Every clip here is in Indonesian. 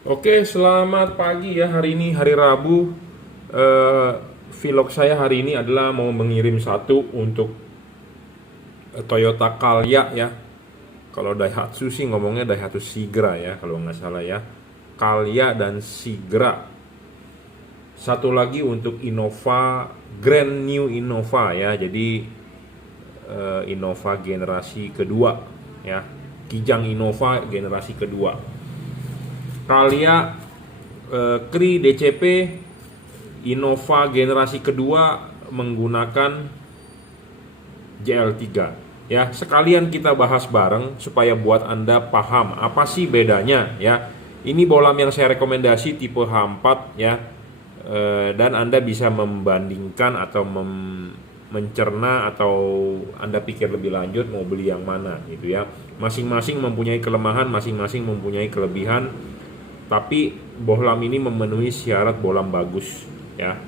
Oke, selamat pagi ya. Hari ini hari Rabu. Eh, Vlog saya hari ini adalah mau mengirim satu untuk Toyota Calya ya. Kalau Daihatsu sih ngomongnya Daihatsu Sigra ya, kalau nggak salah ya. Calya dan Sigra. Satu lagi untuk Innova, Grand New Innova ya. Jadi Innova generasi kedua ya. Kijang Innova generasi kedua. Calya Kri DCP Innova generasi kedua menggunakan JL3 ya. Sekalian kita bahas bareng supaya buat Anda paham apa sih bedanya ya. Ini bolam yang saya rekomendasi tipe H4 ya. Dan Anda bisa membandingkan atau mencerna, atau Anda pikir lebih lanjut mau beli yang mana gitu ya. Masing-masing mempunyai kelemahan, masing-masing mempunyai kelebihan. Tapi bohlam ini memenuhi syarat bohlam bagus ya.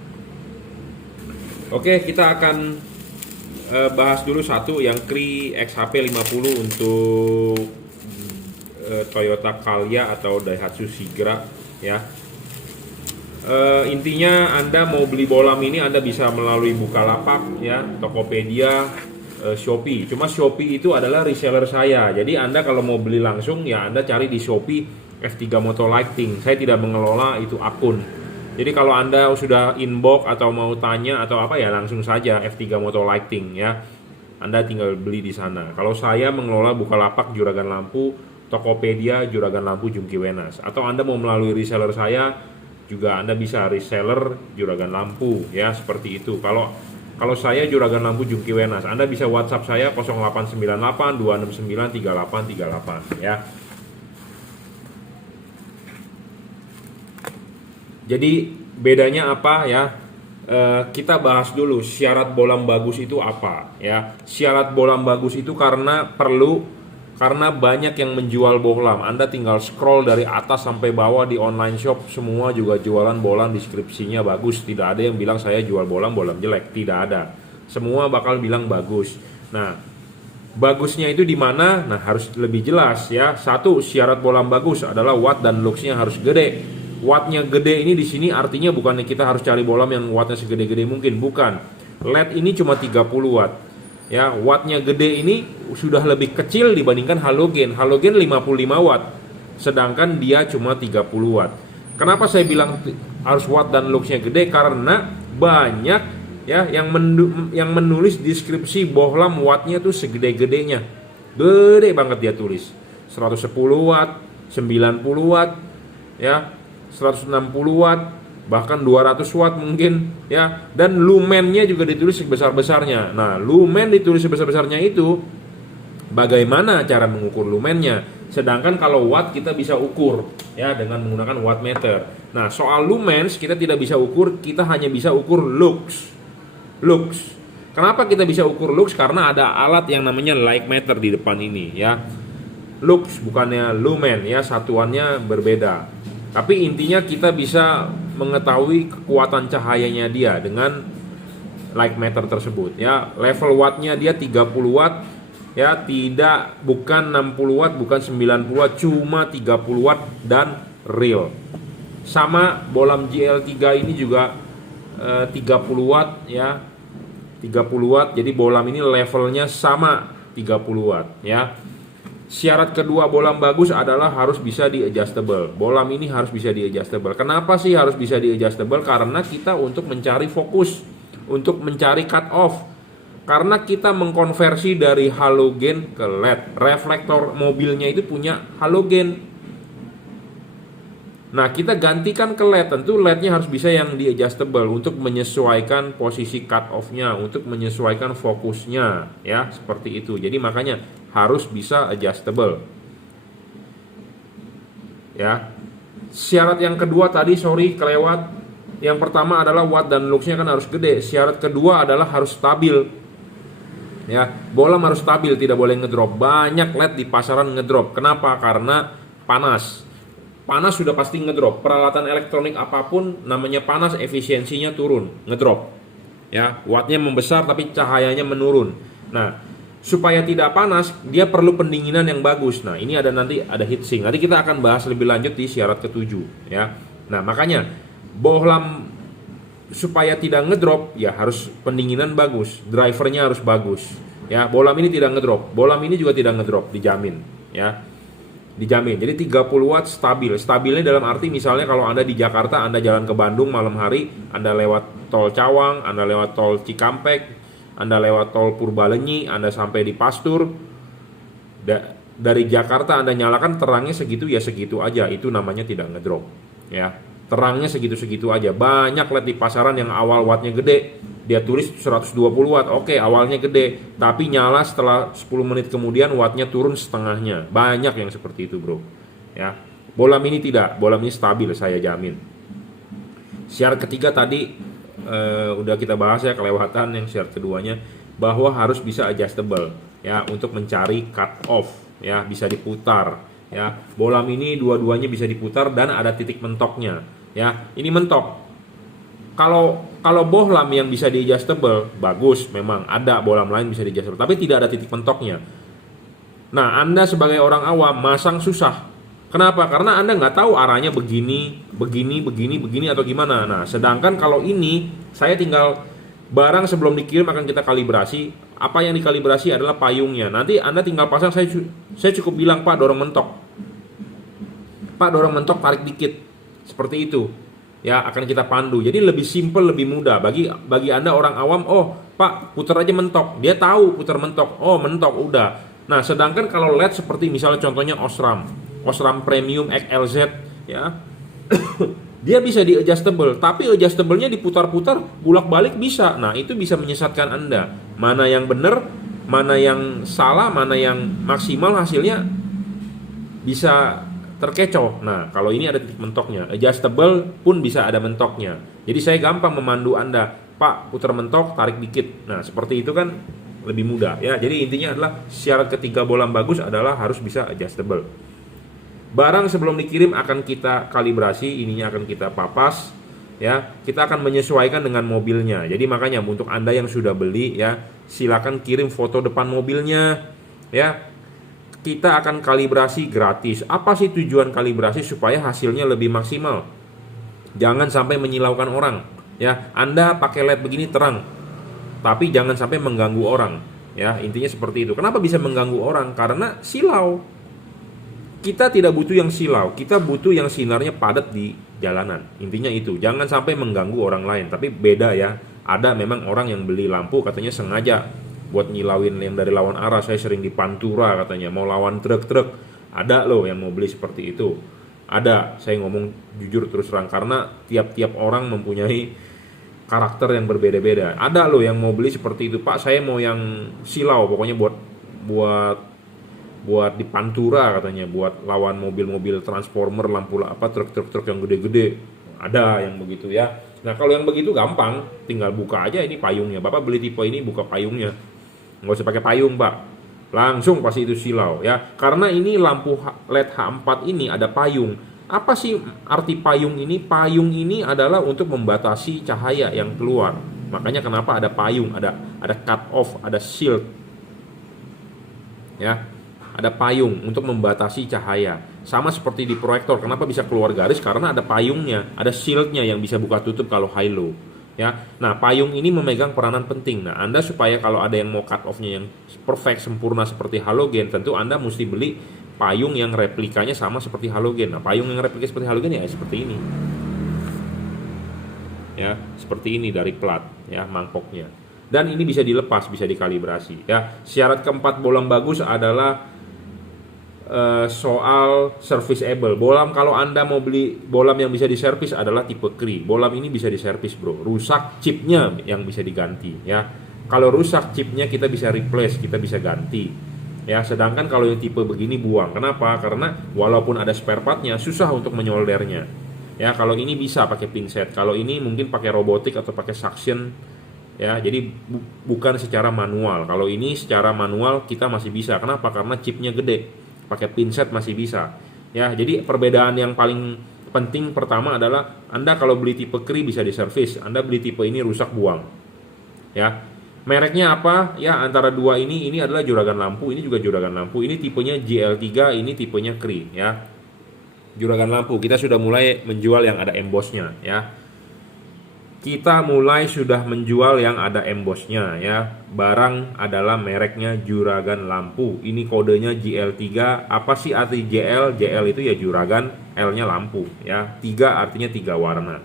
Oke, kita akan bahas dulu satu yang Kri XHP 50 untuk Toyota Calya atau Daihatsu Sigra ya. Intinya Anda mau beli bohlam ini Anda bisa melalui Bukalapak ya, Tokopedia, Shopee. Cuma Shopee itu adalah reseller saya. Jadi Anda kalau mau beli langsung ya Anda cari di Shopee F3 Moto Lighting. Saya tidak mengelola itu akun. Jadi kalau Anda sudah inbox atau mau tanya atau apa ya langsung saja F3 Moto Lighting ya. Anda tinggal beli di sana. Kalau saya mengelola Bukalapak Juragan Lampu, Tokopedia Juragan Lampu Jungki Wenas. Atau Anda mau melalui reseller saya juga Anda bisa reseller Juragan Lampu ya, seperti itu. Kalau saya Juragan Lampu Jungki Wenas, Anda bisa WhatsApp saya 0898 269 3838 ya. Jadi bedanya apa ya? Kita bahas dulu syarat bohlam bagus itu apa ya. Syarat bohlam bagus itu karena banyak yang menjual bohlam. Anda tinggal scroll dari atas sampai bawah di online shop, semua juga jualan bohlam, deskripsinya bagus. Tidak ada yang bilang saya jual bohlam jelek, tidak ada. Semua bakal bilang bagus. Nah, bagusnya itu di mana? Nah, harus lebih jelas ya. Satu, syarat bohlam bagus adalah watt dan luxnya harus gede. Wattnya gede ini di sini artinya bukannya kita harus cari bohlam yang wattnya segede-gede mungkin, bukan. LED ini cuma 30 watt. Ya, wattnya gede ini sudah lebih kecil dibandingkan halogen. Halogen 55 watt, sedangkan dia cuma 30 watt. Kenapa saya bilang harus watt dan luxnya gede? Karena banyak ya yang menulis deskripsi bohlam wattnya tuh segede-gedenya. Gede banget dia tulis. 110 watt, 90 watt, ya. 160 watt, bahkan 200 watt mungkin ya. Dan lumennya juga ditulis sebesar-besarnya. Nah, lumen ditulis sebesar-besarnya itu bagaimana cara mengukur lumennya? Sedangkan kalau watt kita bisa ukur ya dengan menggunakan wattmeter. Nah, soal lumens kita tidak bisa ukur, kita hanya bisa ukur lux. Kenapa kita bisa ukur lux? Karena ada alat yang namanya light meter di depan ini ya. Lux bukannya lumen ya, satuannya berbeda. Tapi intinya kita bisa mengetahui kekuatan cahayanya dia dengan light meter tersebut ya. Level wattnya dia 30 watt ya, bukan 60 watt, bukan 90 watt, cuma 30 watt dan real. Sama bohlam JL3 ini juga 30 watt ya. 30 watt, jadi bohlam ini levelnya sama 30 watt ya. Syarat kedua bohlam bagus adalah harus bisa di adjustable. Bohlam ini harus bisa di adjustable. Kenapa sih harus bisa di adjustable? Karena kita untuk mencari fokus, untuk mencari cut off. Karena kita mengkonversi dari halogen ke LED. Reflektor mobilnya itu punya halogen. Nah, kita gantikan ke LED. Tentu LED-nya harus bisa yang di adjustable untuk menyesuaikan posisi cut off-nya, untuk menyesuaikan fokusnya ya, seperti itu. Jadi makanya harus bisa adjustable. Ya. Syarat yang kedua tadi kelewat. Yang pertama adalah watt dan luxnya kan harus gede. Syarat kedua adalah harus stabil. Ya, bohlam harus stabil, tidak boleh ngedrop. Banyak LED di pasaran ngedrop. Kenapa? Karena panas. Panas sudah pasti ngedrop. Peralatan elektronik apapun namanya panas, efisiensinya turun, ngedrop. Ya, wattnya membesar tapi cahayanya menurun. Nah, supaya tidak panas, dia perlu pendinginan yang bagus. Nah, ini nanti ada heatsink. Nanti kita akan bahas lebih lanjut di syarat ketujuh, ya. Nah, makanya bohlam supaya tidak ngedrop ya harus pendinginan bagus, drivernya harus bagus. Ya, bohlam ini tidak ngedrop. Bohlam ini juga tidak ngedrop, dijamin, ya. Dijamin. Jadi 30 watt stabil. Stabilnya dalam arti misalnya kalau Anda di Jakarta, Anda jalan ke Bandung malam hari, Anda lewat tol Cawang, Anda lewat tol Cikampek, Anda lewat tol Purbalenyi, Anda sampai di Pastur, dari Jakarta Anda nyalakan terangnya segitu ya segitu aja, itu namanya tidak ngedrop, ya. Terangnya segitu-segitu aja. Banyak LED di pasaran yang awal wattnya gede, dia tulis 120 watt, oke awalnya gede, tapi nyala setelah 10 menit kemudian wattnya turun setengahnya. Banyak yang seperti itu, bro, ya. Bohlam ini tidak, bohlam ini stabil, saya jamin. Syarat ketiga tadi udah kita bahas ya, kelewatan. Yang syarat keduanya bahwa harus bisa adjustable, ya, untuk mencari cut off, ya, bisa diputar, ya. Bohlam ini dua-duanya bisa diputar dan ada titik mentoknya, ya. Ini mentok. Kalau bohlam yang bisa di adjustable bagus, memang ada bohlam lain bisa di adjustable, tapi tidak ada titik mentoknya. Nah, Anda sebagai orang awam masang susah. Kenapa? Karena Anda nggak tahu arahnya begini atau gimana. Nah, sedangkan kalau ini saya tinggal barang sebelum dikirim akan kita kalibrasi. Apa yang dikalibrasi adalah payungnya. Nanti Anda tinggal pasang, saya cukup bilang, Pak dorong mentok. Pak dorong mentok, tarik dikit. Seperti itu. Ya, akan kita pandu. Jadi lebih simple, lebih mudah bagi Anda orang awam. Oh, Pak, putar aja mentok. Dia tahu putar mentok. Oh, mentok udah. Nah, sedangkan kalau LED seperti misalnya contohnya Osram Premium XLZ, ya. Dia bisa di adjustable, tapi adjustable-nya diputar-putar bolak-balik bisa. Nah, itu bisa menyesatkan Anda. Mana yang benar, mana yang salah, mana yang maksimal, hasilnya bisa terkecoh. Nah, kalau ini ada titik mentoknya. Adjustable pun bisa ada mentoknya. Jadi saya gampang memandu Anda. Pak, putar mentok, tarik dikit. Nah, seperti itu kan lebih mudah, ya. Jadi intinya adalah syarat ketiga bohlam bagus adalah harus bisa adjustable. Barang sebelum dikirim akan kita kalibrasi, ininya akan kita papas, ya. Kita akan menyesuaikan dengan mobilnya. Jadi makanya untuk Anda yang sudah beli, ya, silakan kirim foto depan mobilnya, ya. Kita akan kalibrasi gratis. Apa sih tujuan kalibrasi? Supaya hasilnya lebih maksimal. Jangan sampai menyilaukan orang, ya. Anda pakai LED begini terang, tapi jangan sampai mengganggu orang, ya. Intinya seperti itu. Kenapa bisa mengganggu orang? Karena silau. Kita tidak butuh yang silau, kita butuh yang sinarnya padat di jalanan. Intinya itu, jangan sampai mengganggu orang lain. Tapi beda ya, ada memang orang yang beli lampu katanya sengaja buat nyilauin yang dari lawan arah. Saya sering di Pantura katanya, mau lawan truk-truk. Ada loh yang mau beli seperti itu. Ada, saya ngomong jujur terus terang, karena tiap-tiap orang mempunyai karakter yang berbeda-beda. Ada loh yang mau beli seperti itu, Pak saya mau yang silau, pokoknya buat di Pantura katanya, buat lawan mobil-mobil transformer, lampu apa, truk-truk yang gede-gede. Ada yang begitu, ya. Nah, kalau yang begitu gampang, tinggal buka aja ini payungnya. Bapak beli tipe ini, buka payungnya. Nggak usah pakai payung, Pak. Langsung pasti itu silau, ya. Karena ini lampu LED H4 ini ada payung. Apa sih arti payung ini? Payung ini adalah untuk membatasi cahaya yang keluar. Makanya kenapa ada payung, ada cut off, ada shield. Ya. Ada payung untuk membatasi cahaya. Sama seperti di proyektor, kenapa bisa keluar garis? Karena ada payungnya, ada shieldnya yang bisa buka tutup kalau high low, ya. Nah, payung ini memegang peranan penting. Nah, Anda supaya kalau ada yang mau cut off-nya yang perfect, sempurna seperti halogen, tentu Anda mesti beli payung yang replikanya sama seperti halogen. Nah, payung yang replika seperti halogen ya seperti ini. Ya, seperti ini dari plat, ya, mangkoknya. Dan ini bisa dilepas, bisa dikalibrasi, ya. Syarat keempat bohlam bagus adalah soal serviceable. Bohlam, kalau Anda mau beli bohlam yang bisa diservis adalah tipe Cree. Bohlam ini bisa diservis, bro. Rusak chipnya yang bisa diganti, ya. Kalau rusak chipnya kita bisa replace, kita bisa ganti, ya. Sedangkan kalau yang tipe begini buang. Kenapa? Karena walaupun ada spare partnya susah untuk menyoldernya, ya. Kalau ini bisa pakai pinset, kalau ini mungkin pakai robotik atau pakai suction, ya. Jadi bukan secara manual. Kalau ini secara manual kita masih bisa. Kenapa? Karena chipnya gede. Pakai pinset masih bisa, ya. Jadi perbedaan yang paling penting pertama adalah Anda kalau beli tipe Cree bisa diservis, Anda beli tipe ini rusak buang, ya. Mereknya apa? Ya antara dua ini adalah juragan lampu, ini juga juragan lampu. Ini tipenya GL3, ini tipenya Cree ya. Juragan lampu, kita sudah mulai menjual yang ada embossnya ya. Kita mulai sudah menjual yang ada embossnya ya. Barang adalah mereknya juragan lampu. Ini kodenya GL3. Apa sih arti GL? GL itu ya juragan, L-nya lampu ya. 3 artinya 3 warna.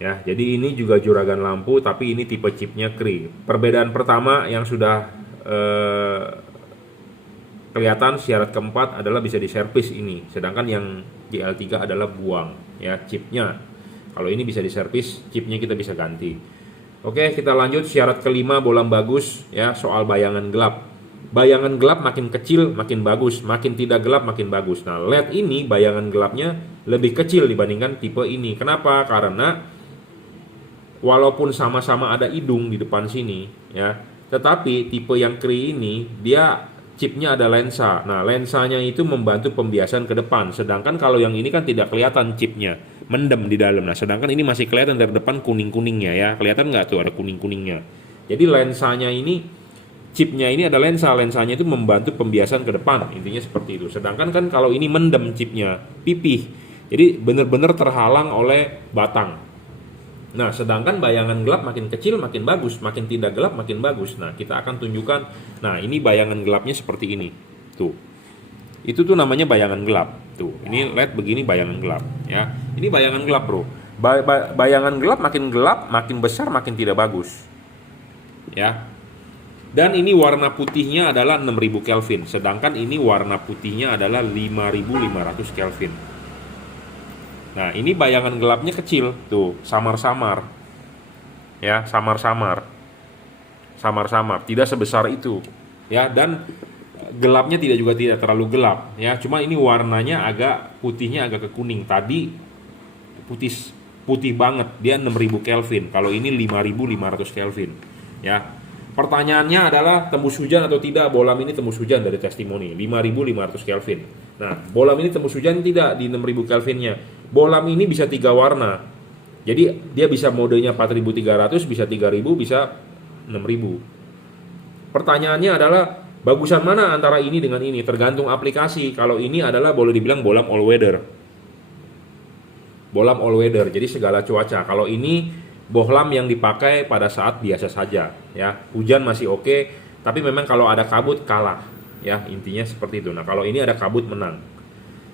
Ya, jadi ini juga juragan lampu tapi ini tipe chipnya Cree. Perbedaan pertama yang sudah kelihatan syarat keempat adalah bisa diservis ini. Sedangkan yang GL3 adalah buang ya chipnya. Kalau ini bisa diservis, chipnya kita bisa ganti. Oke, kita lanjut syarat kelima bolam bagus ya, soal bayangan gelap. Bayangan gelap makin kecil makin bagus, makin tidak gelap makin bagus. Nah, LED ini bayangan gelapnya lebih kecil dibandingkan tipe ini. Kenapa? Karena walaupun sama-sama ada hidung di depan sini ya, tetapi tipe yang Cree ini dia chipnya ada lensa. Nah, lensanya itu membantu pembiasan ke depan. Sedangkan kalau yang ini kan tidak kelihatan chipnya, mendem di dalam. Nah, sedangkan ini masih kelihatan dari depan kuning-kuningnya ya. Kelihatan nggak tuh ada kuning-kuningnya. Jadi lensanya ini, chipnya ini ada lensa. Lensanya itu membantu pembiasan ke depan. Intinya seperti itu. Sedangkan kan kalau ini mendem chipnya, pipih. Jadi benar-benar terhalang oleh batang. Nah, sedangkan bayangan gelap makin kecil makin bagus, makin tidak gelap makin bagus. Nah, kita akan tunjukkan. Nah, ini bayangan gelapnya seperti ini. Tuh. Itu tuh namanya bayangan gelap. Tuh, ini LED begini bayangan gelap ya. Ini bayangan gelap, Bro. Bayangan gelap, makin besar makin tidak bagus. Ya. Dan ini warna putihnya adalah 6000 Kelvin, sedangkan ini warna putihnya adalah 5500 Kelvin. Nah, ini bayangan gelapnya kecil, tuh, samar-samar. Ya, samar-samar. Samar-samar, tidak sebesar itu. Ya, dan gelapnya tidak terlalu gelap, ya. Cuma ini warnanya putihnya agak ke kuning. Tadi putih banget, dia 6000 Kelvin. Kalau ini 5500 Kelvin, ya. Pertanyaannya adalah tembus hujan atau tidak bolam ini tembus hujan dari testimoni 5500 Kelvin. Nah, bolam ini tembus hujan tidak di 6000 Kelvinnya. Bolam ini bisa 3 warna. Jadi dia bisa modenya 4300, bisa 3000, bisa 6000. Pertanyaannya adalah bagusan mana antara ini dengan ini? Tergantung aplikasi. Kalau ini adalah boleh dibilang bolam all weather. Bolam all weather, jadi segala cuaca. Kalau ini bohlam yang dipakai pada saat biasa saja ya. Hujan masih oke, tapi memang kalau ada kabut kalah ya, intinya seperti itu. Nah, kalau ini ada kabut menang.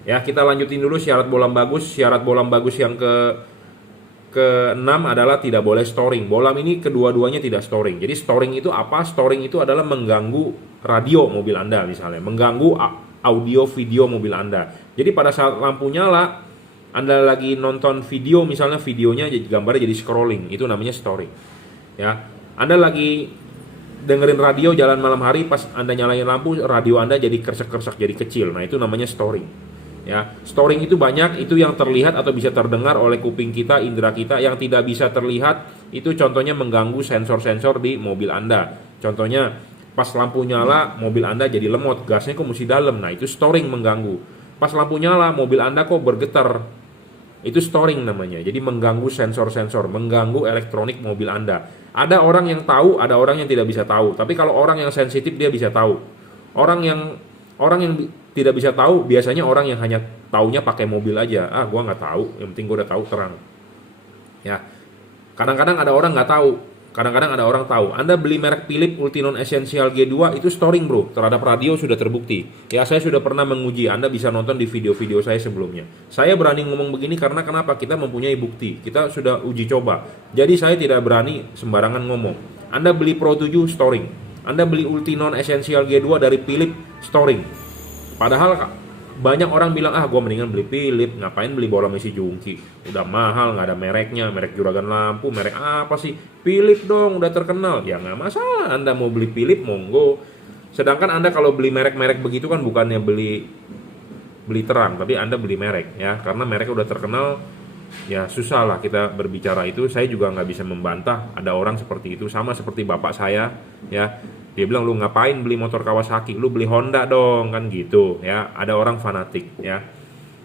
Ya, kita lanjutin dulu syarat bolam bagus. Syarat bolam bagus yang ke-6 adalah tidak boleh storing. Bolam ini kedua-duanya tidak storing. Jadi storing itu apa? Storing itu adalah mengganggu radio mobil Anda misalnya, mengganggu audio video mobil Anda. Jadi pada saat lampu nyala, Anda lagi nonton video, misalnya videonya gambarnya jadi scrolling, itu namanya storing. Ya, Anda lagi dengerin radio jalan malam hari, pas Anda nyalain lampu, radio Anda jadi kersek-kersek, jadi kecil. Nah, itu namanya storing. Ya, storing itu banyak, itu yang terlihat atau bisa terdengar oleh kuping kita, indera kita. Yang tidak bisa terlihat, itu contohnya mengganggu sensor-sensor di mobil Anda. Contohnya, pas lampu nyala, mobil Anda jadi lemot, gasnya kok mesti dalam. Nah, itu storing mengganggu. Pas lampu nyala, mobil Anda kok bergetar. Itu storing namanya. Jadi mengganggu sensor-sensor, mengganggu elektronik mobil Anda. Ada orang yang tahu, ada orang yang tidak bisa tahu. Tapi kalau orang yang sensitif dia bisa tahu. Orang yang tidak bisa tahu biasanya orang yang hanya taunya pakai mobil aja. Ah, gua nggak tahu. Yang penting gua udah tahu terang. Ya. Kadang-kadang ada orang nggak tahu. Kadang-kadang ada orang tahu. Anda beli merek Philips Ultinon Essential G2 itu storing, Bro. Terhadap radio sudah terbukti. Ya, saya sudah pernah menguji. Anda bisa nonton di video-video saya sebelumnya. Saya berani ngomong begini karena kenapa? Kita mempunyai bukti. Kita sudah uji coba. Jadi saya tidak berani sembarangan ngomong. Anda beli Pro 7 storing. Anda beli Ultinon Essential G2 dari Philips storing. Padahal banyak orang bilang, ah gue mendingan beli Philips, ngapain beli bolam isi jungki, udah mahal, nggak ada mereknya, merek juragan lampu, merek apa sih, Philips dong, udah terkenal. Ya nggak masalah, Anda mau beli Philips, monggo. Sedangkan Anda kalau beli merek-merek begitu kan bukannya beli terang, tapi Anda beli merek ya, karena merek udah terkenal. Ya susah lah kita berbicara itu. Saya juga nggak bisa membantah ada orang seperti itu, sama seperti bapak saya ya. Dia bilang, lu ngapain beli motor Kawasaki, lu beli Honda dong, kan gitu ya. Ada orang fanatik ya.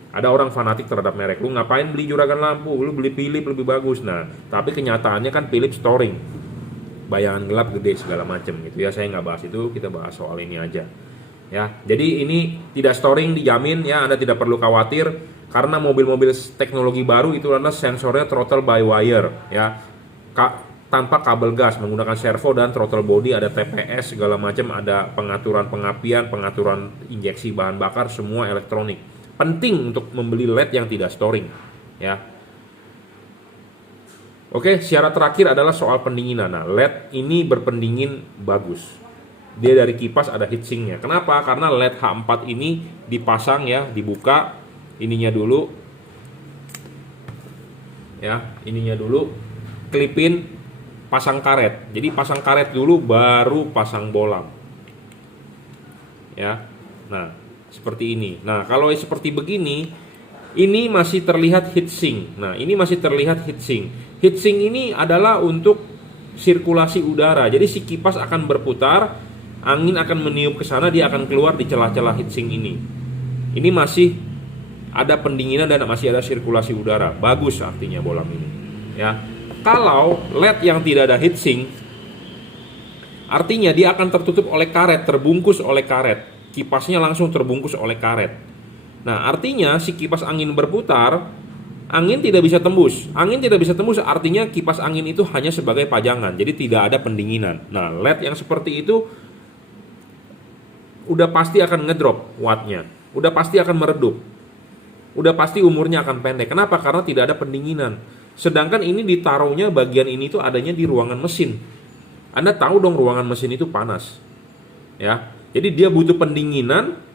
Ada orang fanatik terhadap merek. Lu ngapain beli juragan lampu, lu beli Philips lebih bagus. Nah, tapi kenyataannya kan Philips storing bayangan gelap gede segala macam gitu ya. Saya nggak bahas itu, kita bahas soal ini aja ya. Jadi ini tidak storing, dijamin ya, Anda tidak perlu khawatir karena mobil-mobil teknologi baru itu adalah sensornya throttle by wire ya, tanpa kabel gas, menggunakan servo dan throttle body, ada TPS segala macam, ada pengaturan pengapian, pengaturan injeksi bahan bakar, semua elektronik. Penting untuk membeli LED yang tidak storing ya. Oke, syarat terakhir adalah soal pendinginan. Nah, LED ini berpendingin bagus. Dia dari kipas ada heatsinknya. Kenapa? Karena LED H4 ini dipasang ya, dibuka ininya dulu. Ya, ininya dulu. Klipin, pasang karet. Jadi pasang karet dulu baru pasang bolam. Ya. Nah, seperti ini. Nah, kalau seperti begini, ini masih terlihat heatsink. Nah, ini masih terlihat heatsink. Heatsink ini adalah untuk sirkulasi udara. Jadi si kipas akan berputar, angin akan meniup ke sana, dia akan keluar di celah-celah heatsink ini. Ini masih ada pendinginan dan masih ada sirkulasi udara. Bagus artinya bolam ini. Ya. Kalau LED yang tidak ada heatsink, artinya dia akan tertutup oleh karet, terbungkus oleh karet. Kipasnya langsung terbungkus oleh karet. Nah, artinya si kipas angin berputar, angin tidak bisa tembus. Angin tidak bisa tembus artinya kipas angin itu hanya sebagai pajangan, jadi tidak ada pendinginan. Nah, LED yang seperti itu udah pasti akan ngedrop wattnya, udah pasti akan meredup, udah pasti umurnya akan pendek. Kenapa? Karena tidak ada pendinginan. Sedangkan ini ditaruhnya bagian ini tuh adanya di ruangan mesin. Anda tahu dong ruangan mesin itu panas, ya. Jadi dia butuh pendinginan.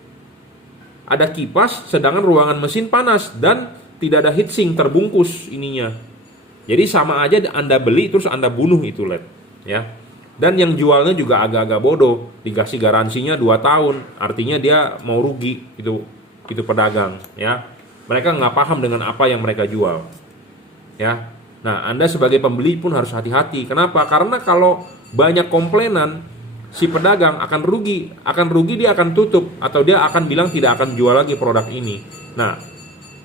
Ada kipas, sedangkan ruangan mesin panas dan tidak ada heatsink, terbungkus ininya. Jadi sama aja Anda beli terus Anda bunuh itu LED, ya. Dan yang jualnya juga agak-agak bodoh, dikasih garansinya 2 tahun, artinya dia mau rugi itu pedagang, ya. Mereka nggak paham dengan apa yang mereka jual, ya. Nah, Anda sebagai pembeli pun harus hati-hati. Kenapa? Karena kalau banyak komplainan, si pedagang akan rugi dia akan tutup atau dia akan bilang tidak akan jual lagi produk ini. Nah,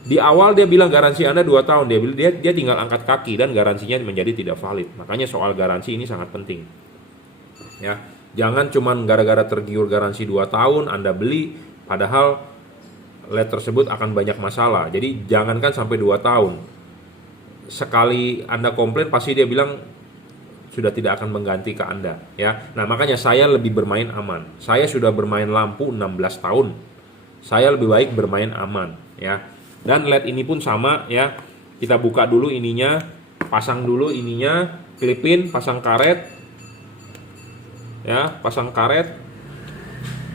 di awal dia bilang garansi Anda 2 tahun, dia tinggal angkat kaki dan garansinya menjadi tidak valid. Makanya soal garansi ini sangat penting. Ya, jangan cuman gara-gara tergiur garansi 2 tahun Anda beli padahal LED tersebut akan banyak masalah. Jadi jangankan sampai 2 tahun. Sekali Anda komplain pasti dia bilang sudah tidak akan mengganti ke Anda, ya. Nah, makanya saya lebih bermain aman. Saya sudah bermain lampu 16 tahun. Saya lebih baik bermain aman, ya. Dan LED ini pun sama, ya. Kita buka dulu ininya, pasang dulu ininya, klipin, pasang karet. Ya, pasang karet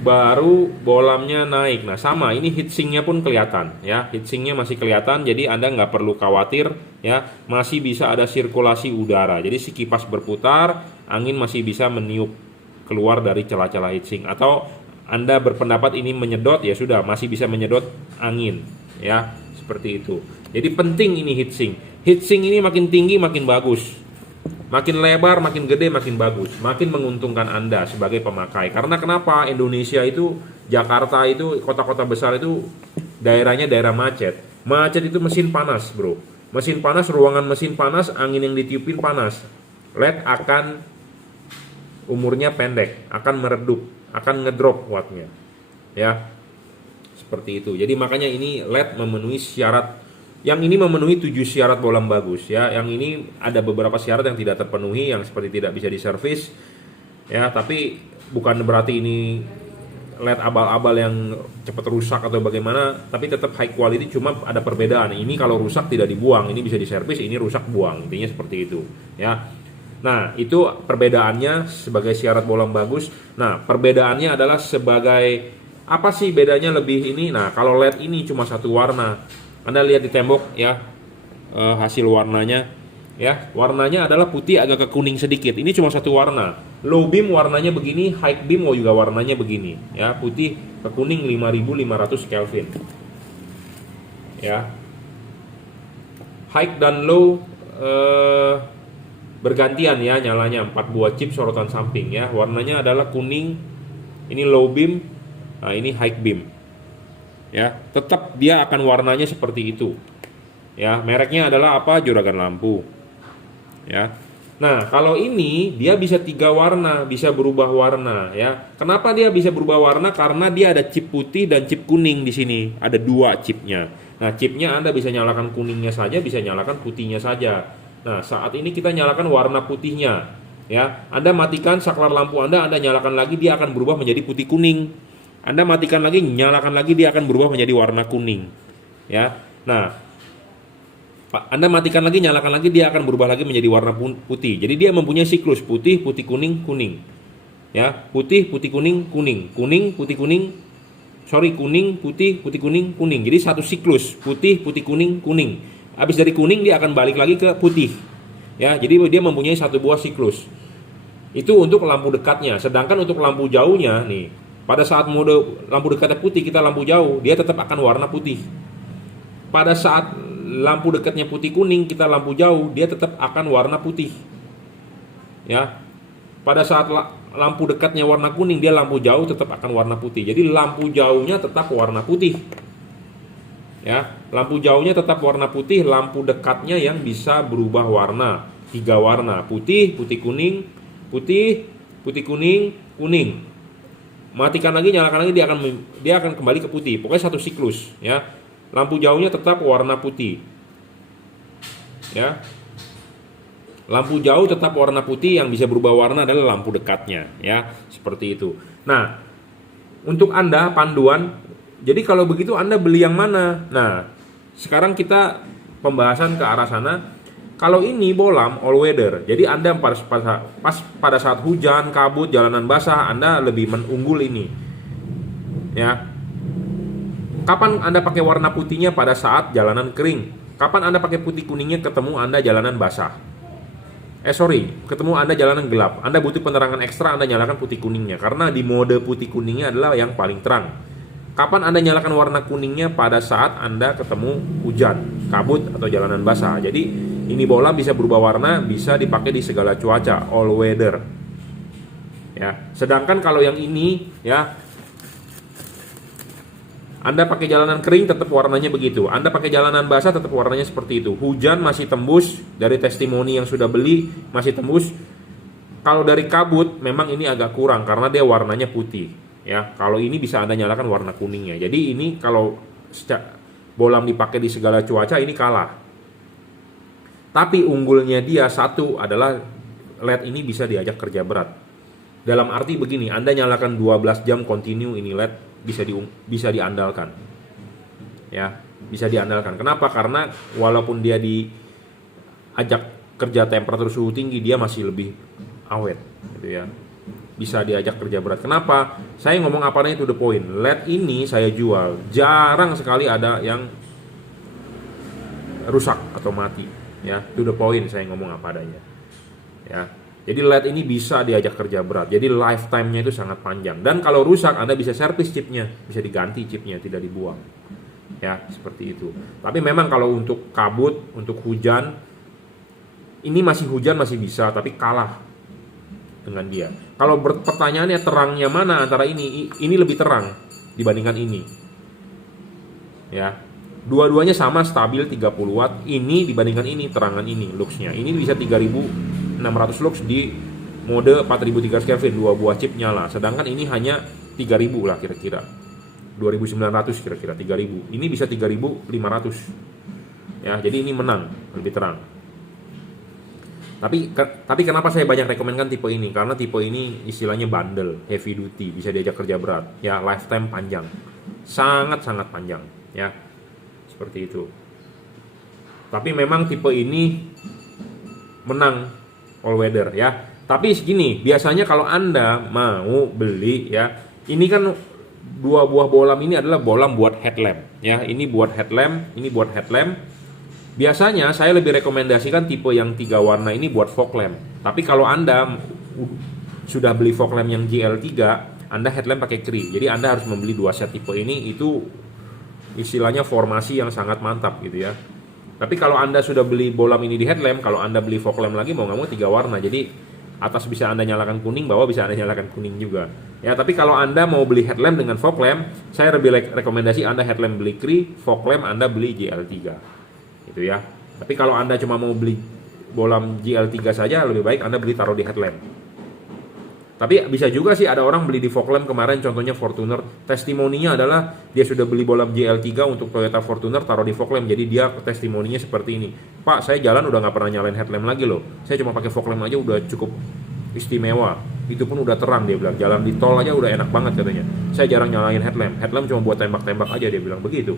baru bolamnya naik. Nah, sama, ini heatsinknya pun kelihatan, ya. Heatsinknya masih kelihatan, jadi Anda nggak perlu khawatir, ya. Masih bisa ada sirkulasi udara. Jadi si kipas berputar, angin masih bisa meniup keluar dari celah-celah heatsink. Atau Anda berpendapat ini menyedot, ya sudah, masih bisa menyedot angin, ya. Seperti itu. Jadi penting ini heatsink. Heatsink ini makin tinggi makin bagus. Makin lebar, makin gede, makin bagus. Makin menguntungkan Anda sebagai pemakai. Karena kenapa? Indonesia itu, Jakarta itu, kota-kota besar itu daerahnya daerah macet. Macet itu mesin panas, bro. Mesin panas, ruangan mesin panas, angin yang ditiupin panas. LED akan umurnya pendek, akan meredup, akan ngedrop wattnya. Ya, seperti itu. Jadi makanya ini LED memenuhi syarat. Yang ini memenuhi 7 syarat bolam bagus, ya. Yang ini ada beberapa syarat yang tidak terpenuhi, yang seperti tidak bisa diservis, ya. Tapi bukan berarti ini LED abal-abal yang cepat rusak atau bagaimana, tapi tetap high quality. Cuma ada perbedaan. Ini kalau rusak tidak dibuang, ini bisa diservis, ini rusak buang. Intinya seperti itu, ya. Nah, itu perbedaannya sebagai syarat bolam bagus. Nah, perbedaannya adalah sebagai apa sih bedanya lebih ini? Nah, kalau LED ini cuma satu warna. Anda lihat di tembok, ya, hasil warnanya, ya, warnanya adalah putih agak ke kuning sedikit. Ini cuma satu warna. Low beam warnanya begini, high beam juga warnanya begini, ya, putih ke kuning 5500 Kelvin, ya. High dan low bergantian, ya, nyalanya 4 buah chip sorotan samping, ya. Warnanya adalah kuning, ini low beam, nah ini high beam. Ya, tetap dia akan warnanya seperti itu. Ya, mereknya adalah apa? Juragan Lampu. Ya. Nah, kalau ini dia bisa 3 warna, bisa berubah warna ya. Kenapa dia bisa berubah warna? Karena dia ada chip putih dan chip kuning di sini. Ada 2 chipnya. Nah, chipnya Anda bisa nyalakan kuningnya saja, bisa nyalakan putihnya saja. Nah, saat ini kita nyalakan warna putihnya ya. Anda matikan saklar lampu Anda nyalakan lagi, dia akan berubah menjadi putih kuning. Anda matikan lagi, nyalakan lagi, dia akan berubah menjadi warna kuning ya. Nah, Anda matikan lagi, nyalakan lagi, dia akan berubah lagi menjadi warna putih. Jadi dia mempunyai siklus putih, putih kuning, kuning. Ya, putih, putih kuning, kuning, kuning, putih kuning. Kuning, putih, putih kuning, kuning. Jadi satu siklus, putih, putih kuning, kuning. Habis dari kuning dia akan balik lagi ke putih. Ya, jadi dia mempunyai satu buah siklus. Itu untuk lampu dekatnya. Sedangkan untuk lampu jauhnya nih, pada saat mode lampu dekatnya putih, kita lampu jauh, dia tetap akan warna putih. Pada saat lampu dekatnya putih kuning, kita lampu jauh, dia tetap akan warna putih. Ya. Pada saat lampu dekatnya warna kuning, dia lampu jauh tetap akan warna putih. Jadi lampu jauhnya tetap warna putih. Ya, lampu jauhnya tetap warna putih, lampu dekatnya yang bisa berubah warna. 3 warna, putih, putih kuning, putih, putih kuning, kuning. Matikan lagi, nyalakan lagi, dia akan kembali ke putih. Pokoknya satu siklus, ya. Lampu jauhnya tetap warna putih. Ya. Lampu jauh tetap warna putih, yang bisa berubah warna adalah lampu dekatnya, ya. Seperti itu. Nah, untuk Anda panduan, jadi kalau begitu Anda beli yang mana? Nah, sekarang kita pembahasan ke arah sana. Kalau ini bolam all weather, jadi Anda pas pada saat hujan, kabut, jalanan basah, Anda lebih unggul ini. Ya. Kapan Anda pakai warna putihnya? Pada saat jalanan kering. Kapan Anda pakai putih kuningnya? Ketemu Anda jalanan basah. Ketemu Anda jalanan gelap. Anda butuh penerangan ekstra, Anda nyalakan putih kuningnya. Karena di mode putih kuningnya adalah yang paling terang. Kapan Anda nyalakan warna kuningnya? Pada saat Anda ketemu hujan, kabut, atau jalanan basah. Jadi ini bola bisa berubah warna, bisa dipakai di segala cuaca, all weather. Ya. Sedangkan kalau yang ini, ya, Anda pakai jalanan kering tetap warnanya begitu. Anda pakai jalanan basah tetap warnanya seperti itu. Hujan masih tembus, dari testimoni yang sudah beli masih tembus. Kalau dari kabut memang ini agak kurang karena dia warnanya putih. Ya, kalau ini bisa Anda nyalakan warna kuningnya. Jadi ini kalau bolam dipakai di segala cuaca ini kalah. Tapi unggulnya dia satu adalah LED ini bisa diajak kerja berat. Dalam arti begini, Anda nyalakan 12 jam continue ini LED bisa diandalkan. Ya, bisa diandalkan. Kenapa? Karena walaupun dia diajak kerja temperatur suhu tinggi, dia masih lebih awet gitu ya. Bisa diajak kerja berat. Kenapa? Saya ngomong apa nih, to the point. LED ini saya jual, jarang sekali ada yang rusak atau mati, ya. To the point, saya ngomong apa adanya. Ya. Jadi LED ini bisa diajak kerja berat. Jadi lifetime-nya itu sangat panjang. Dan kalau rusak, Anda bisa servis chipnya, bisa diganti chipnya, tidak dibuang. Ya, seperti itu. Tapi memang kalau untuk kabut, untuk hujan, ini masih hujan masih bisa, tapi kalah dengan dia. Kalau pertanyaannya terangnya mana antara ini lebih terang dibandingkan ini. Ya. Dua-duanya sama stabil 30 watt. Ini dibandingkan ini, terangan ini, luxnya. Ini bisa 3600 lux di mode 4300 Kelvin, 2 buah chip nyala. Sedangkan ini hanya 3000 lah kira-kira. 2900 kira-kira, 3000. Ini bisa 3500. Ya, jadi ini menang, lebih terang. Tapi kenapa saya banyak rekomendkan tipe ini? Karena tipe ini istilahnya bundle, heavy duty, bisa diajak kerja berat. Ya, lifetime panjang. Sangat-sangat panjang, ya. Seperti itu. Tapi memang tipe ini menang all weather, ya. Tapi segini, biasanya kalau Anda mau beli, ya, ini kan 2 buah bolam ini adalah bolam buat headlamp, ya. Ini buat headlamp, ini buat headlamp. Biasanya saya lebih rekomendasikan tipe yang 3 warna ini buat fog lamp. Tapi kalau Anda sudah beli fog lamp yang GL3, Anda headlamp pakai kri. Jadi Anda harus membeli 2 set tipe ini, itu istilahnya formasi yang sangat mantap gitu ya. Tapi kalau Anda sudah beli bolam ini di headlamp, kalau Anda beli fog lamp lagi mau nggak mau 3 warna. Jadi atas bisa Anda nyalakan kuning, bawah bisa Anda nyalakan kuning juga. Ya, tapi kalau Anda mau beli headlamp dengan fog lamp, saya lebih rekomendasi Anda headlamp beli kri, fog lamp Anda beli GL3. Gitu ya. Tapi kalau Anda cuma mau beli bolam GL3 saja, lebih baik Anda beli taruh di headlamp. Tapi bisa juga sih ada orang beli di fog lamp kemarin, contohnya Fortuner, testimoninya adalah dia sudah beli bolam GL3 untuk Toyota Fortuner taruh di fog lamp, jadi dia testimoninya seperti ini. Pak, saya jalan udah nggak pernah nyalain headlamp lagi loh, saya cuma pakai fog lamp aja udah cukup istimewa, itu pun udah terang, dia bilang, jalan di tol aja udah enak banget katanya, saya jarang nyalain headlamp cuma buat tembak-tembak aja, dia bilang begitu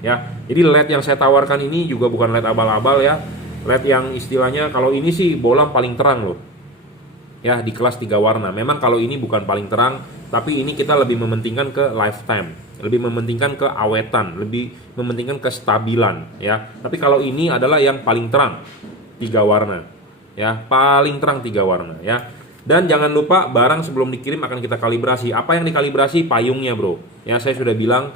ya. Jadi LED yang saya tawarkan ini juga bukan LED abal-abal ya, LED yang istilahnya kalau ini sih bolam paling terang loh ya, di kelas 3 warna. Memang kalau ini bukan paling terang, tapi ini kita lebih mementingkan ke lifetime, lebih mementingkan ke awetan, lebih mementingkan kestabilan ya. Tapi kalau ini adalah yang paling terang 3 warna ya, paling terang 3 warna ya. Dan jangan lupa barang sebelum dikirim akan kita kalibrasi. Apa yang dikalibrasi? Payungnya bro ya. Saya sudah bilang,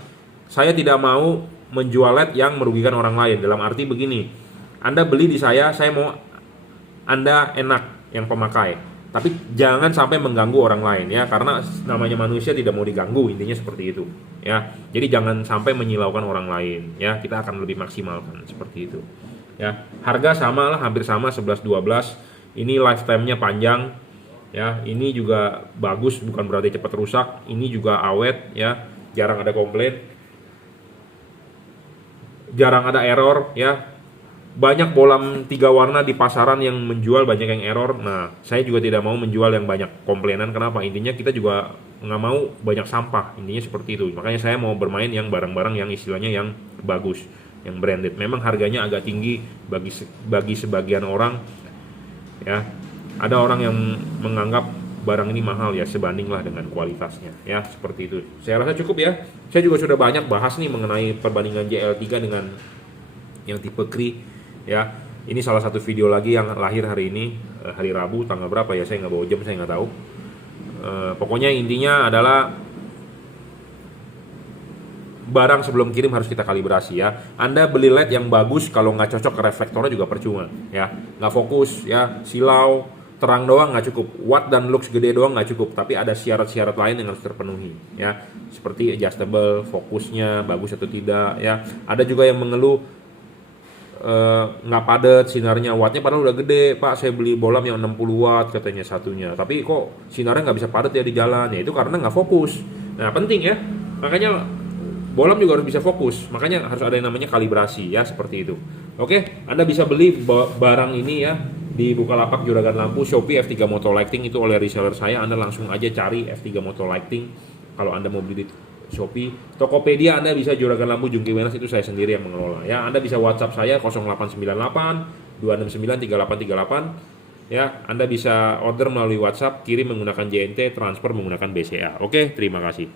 saya tidak mau menjual LED yang merugikan orang lain. Dalam arti begini, Anda beli di saya mau Anda enak yang pemakai, tapi jangan sampai mengganggu orang lain ya, karena namanya manusia tidak mau diganggu, intinya seperti itu ya. Jadi jangan sampai menyilaukan orang lain ya, kita akan lebih maksimalkan seperti itu ya. Harga sama lah, hampir sama 11-12. Ini lifetime-nya panjang ya, ini juga bagus, bukan berarti cepat rusak, ini juga awet ya, jarang ada komplain, jarang ada error ya. Banyak bolam 3 warna di pasaran yang menjual banyak yang error. Nah, saya juga tidak mau menjual yang banyak komplainan. Kenapa? Intinya kita juga nggak mau banyak sampah. Intinya seperti itu. Makanya saya mau bermain yang barang-barang yang istilahnya yang bagus, yang branded. Memang harganya agak tinggi bagi sebagian orang. Ya, ada orang yang menganggap barang ini mahal ya, sebandinglah dengan kualitasnya. Ya, seperti itu. Saya rasa cukup ya. Saya juga sudah banyak bahas nih mengenai perbandingan JL3 dengan yang tipe Kri. Ya, ini salah satu video lagi yang lahir hari ini, hari Rabu, tanggal berapa ya, saya nggak bawa jam, saya nggak tahu. Pokoknya intinya adalah barang sebelum kirim harus kita kalibrasi ya. Anda beli LED yang bagus, kalau nggak cocok ke reflektornya juga percuma ya, nggak fokus ya, silau, terang doang nggak cukup, watt dan lux gede doang nggak cukup, tapi ada syarat-syarat lain yang harus terpenuhi ya, seperti adjustable, fokusnya bagus atau tidak ya. Ada juga yang mengeluh nggak padat sinarnya, wattnya padahal udah gede. Pak, saya beli bolam yang 60 watt katanya satunya, tapi kok sinarnya nggak bisa padat ya di jalan ya, itu karena nggak fokus. Nah penting ya, makanya bolam juga harus bisa fokus, makanya harus ada yang namanya kalibrasi ya, seperti itu. Oke, Anda bisa beli barang ini ya di Bukalapak Juragan Lampu, Shopee F3 Moto Lighting, itu oleh reseller saya. Anda langsung aja cari F3 Moto Lighting kalau Anda mau beli di Shopee. Tokopedia Anda bisa Juragan Lampu Jungki Wenas, itu saya sendiri yang mengelola ya. Anda bisa WhatsApp saya 0898 269 3838 ya. Anda bisa order melalui WhatsApp, kirim menggunakan JNT, transfer menggunakan BCA. Oke, terima kasih.